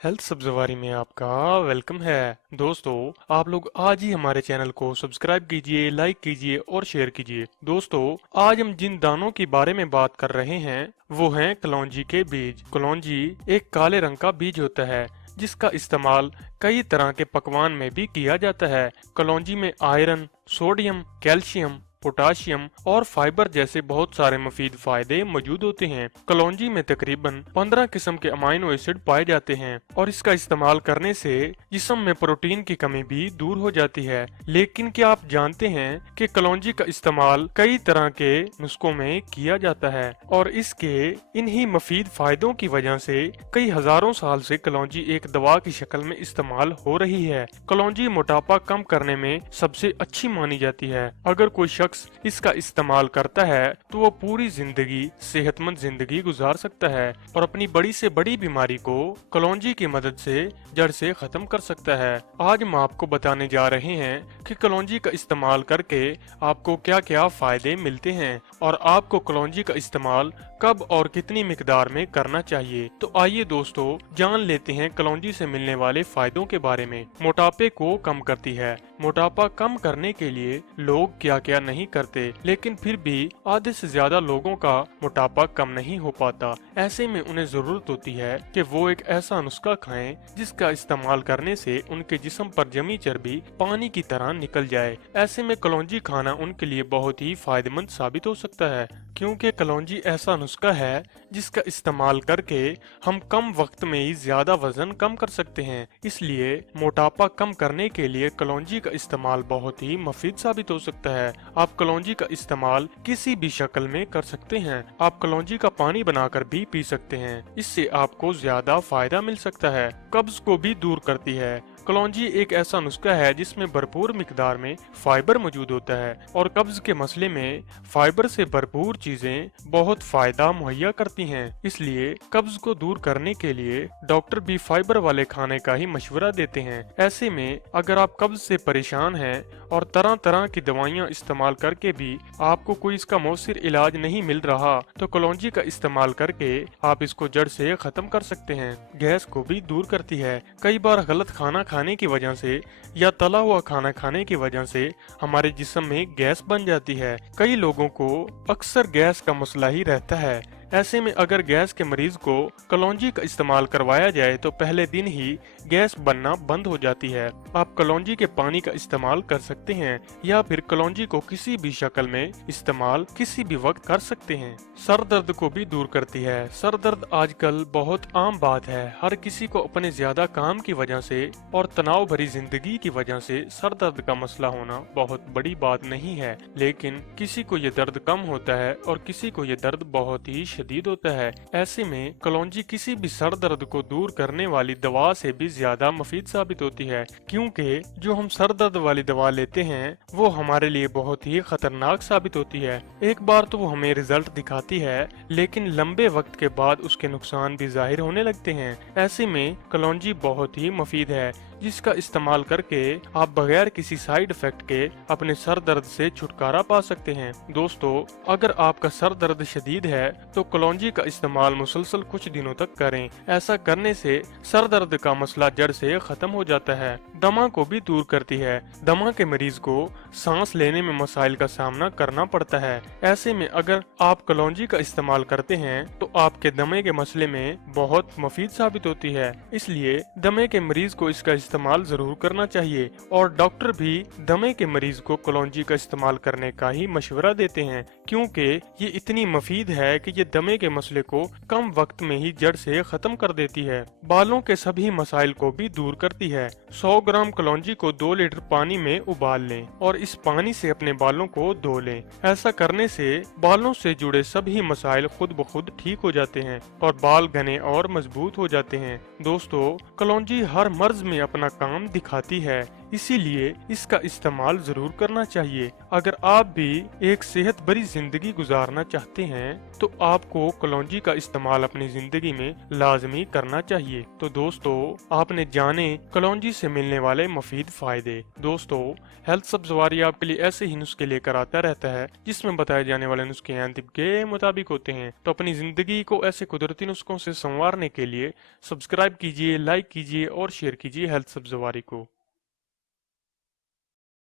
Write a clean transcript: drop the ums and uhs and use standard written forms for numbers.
Health Sabzwari में आपका welcome है। दोस्तों, आप लोग आज ही हमारे चैनल को सब्सक्राइब कीजिए, लाइक कीजिए और शेयर कीजिए। दोस्तों, आज हम जिन दानों के बारे में बात कर रहे हैं वो हैं कलौंजी के बीज। कलौंजी एक काले रंग का बीज होता है जिसका इस्तेमाल कई तरह के पकवान में भी किया जाता है। कलौंजी में आयरन, सोडियम, कैल्शियम, पोटाशियम और फाइबर जैसे बहुत सारे मुफीद फायदे मौजूद होते हैं। कलौंजी में तकरीबन 15 किस्म के अमाइनो एसिड पाए जाते हैं और इसका इस्तेमाल करने से जिस्म में प्रोटीन की कमी भी दूर हो जाती है। लेकिन क्या आप जानते हैं कि कलौंजी का इस्तेमाल कई तरह के नुस्खों में किया जाता है और इसके इन्हीं मुफीद फायदों की वजह से कई हजारों साल से कलौंजी एक दवा की शक्ल में इस्तेमाल हो रही है। कलौंजी मोटापा कम करने में सबसे अच्छी मानी जाती है। अगर कोई शख्स इसका इस्तेमाल करता है तो वो पूरी जिंदगी सेहतमंद जिंदगी गुजार सकता है और अपनी बड़ी से बड़ी बीमारी को कलौंजी की मदद से जड़ से खत्म कर सकता है। आज हम आपको बताने जा रहे हैं कि कलौंजी का इस्तेमाल करके आपको क्या क्या फायदे मिलते हैं और आपको कलौंजी का इस्तेमाल कब और कितनी मिकदार में करना चाहिए। तो आइए दोस्तों, जान लेते हैं कलौंजी से मिलने वाले फायदों के बारे में। मोटापे को कम करती है। मोटापा कम करने के लिए लोग क्या क्या नहीं करते, लेकिन फिर भी आधे से ज्यादा लोगों का मोटापा कम नहीं हो पाता। ऐसे में उन्हें जरूरत होती है कि वो एक ऐसा नुस्खा खाएं जिसका इस्तेमाल करने से उनके जिस्म पर जमी चर्बी पानी की तरह निकल जाए। ऐसे में कलौंजी खाना उनके लिए बहुत ही फायदेमंद साबित हो सकता है, क्योंकि कलौंजी ऐसा नुस्खा है जिसका इस्तेमाल करके हम कम वक्त में ही ज्यादा वजन कम कर सकते हैं। इसलिए मोटापा कम करने के लिए कलौंजी का इस्तेमाल बहुत ही मुफीद साबित हो सकता है। आप कलौंजी का इस्तेमाल किसी भी शक्ल में कर सकते हैं। आप कलौंजी का पानी बनाकर भी पी सकते हैं। इससे आपको ज्यादा फायदा मिल सकता है। कब्ज को भी दूर करती है। कलौंजी एक ऐसा नुस्खा है जिसमें भरपूर मिकदार में फाइबर मौजूद होता है और कब्ज के मसले में फाइबर से भरपूर चीजें बहुत फायदा मुहैया करती हैं। इसलिए कब्ज को दूर करने के लिए डॉक्टर भी फाइबर वाले खाने का ही मशवरा देते हैं। ऐसे में अगर आप कब्ज से परेशान हैं और तरह तरह की दवाइयाँ इस्तेमाल करके भी आपको कोई इसका मौसर इलाज नहीं मिल रहा, तो कलौंजी का इस्तेमाल करके आप इसको जड़ से खत्म कर सकते हैं। गैस को भी दूर करती है। कई बार गलत खाना खाने की वजह से या तला हुआ खाना खाने की वजह से हमारे जिस्म में गैस बन जाती है। कई लोगों को अक्सर गैस का मसला ही रहता है। ऐसे में अगर गैस के मरीज को कलौंजी का इस्तेमाल करवाया जाए तो पहले दिन ही गैस बनना बंद हो जाती है। आप कलौंजी के पानी का इस्तेमाल कर सकते हैं या फिर कलौंजी को किसी भी शक्ल में इस्तेमाल किसी भी वक्त कर सकते हैं। सर दर्द को भी दूर करती है। सर दर्द आजकल बहुत आम बात है। हर किसी को अपने ज्यादा काम की वजह से और तनाव भरी जिंदगी की वजह से सर दर्द का मसला होना बहुत बड़ी बात नहीं है, लेकिन किसी को ये दर्द कम होता है और किसी को ये दर्द बहुत ही शदीद होता है। ऐसे में कलौंजी किसी भी सर दर्द को दूर करने वाली दवा से भी ज्यादा मुफीद साबित होती है, क्योंकि जो हम सर दर्द वाली दवा लेते हैं वो हमारे लिए बहुत ही खतरनाक साबित होती है। एक बार तो वो हमें रिजल्ट दिखाती है, लेकिन लंबे वक्त के बाद उसके नुकसान भी जाहिर होने लगते हैं। ऐसे में कलौंजी बहुत ही मुफीद है, जिसका इस्तेमाल करके आप बगैर किसी साइड इफेक्ट के अपने सर दर्द से छुटकारा पा सकते हैं। दोस्तों, अगर आपका सर दर्द शदीद है तो कलौंजी का इस्तेमाल मुसलसल कुछ दिनों तक करें। ऐसा करने से सर दर्द का मसला जड़ से खत्म हो जाता है। दमा को भी दूर करती है। दमा के मरीज को सांस लेने में मसाइल का सामना करना पड़ता है। ऐसे में अगर आप कलौंजी का इस्तेमाल करते हैं तो आपके दमे के मसले में बहुत मुफीद साबित होती है। इसलिए दमे के मरीज को इसका इस्तेमाल जरूर करना चाहिए और डॉक्टर भी दमे के मरीज को कलौंजी का इस्तेमाल करने का ही मशवरा देते हैं, क्योंकि ये इतनी मुफीद है कि ये दमे के मसले को कम वक्त में ही जड़ से खत्म कर देती है। बालों के सभी मसाइल को भी दूर करती है। 100 ग्राम कलौंजी को 2 लीटर पानी में उबाल लें और इस पानी से अपने बालों को धो लें। ऐसा करने से बालों से जुड़े सभी मसाइल खुद ब खुद ठीक हो जाते हैं और बाल घने और मजबूत हो जाते हैं। दोस्तों, कलौंजी हर मर्ज में अपना काम दिखाती है। इसीलिए इसका इस्तेमाल जरूर करना चाहिए। अगर आप भी एक सेहत भरी जिंदगी गुजारना चाहते हैं तो आपको कलौंजी का इस्तेमाल अपनी जिंदगी में लाजमी करना चाहिए। तो दोस्तों, आपने जाने कलौंजी से मिलने वाले मुफीद फायदे। दोस्तों, हेल्थ सब्जवारी आपके लिए ऐसे ही नुस्खे लेकर आता रहता है जिसमें बताए जाने वाले नुस्खे हैं तिब के मुताबिक होते हैं। तो अपनी जिंदगी को ऐसे कुदरती नुस्खों से संवारने के लिए सब्सक्राइब कीजिए, लाइक कीजिए और शेयर कीजिए हेल्थ सब्जवारी को।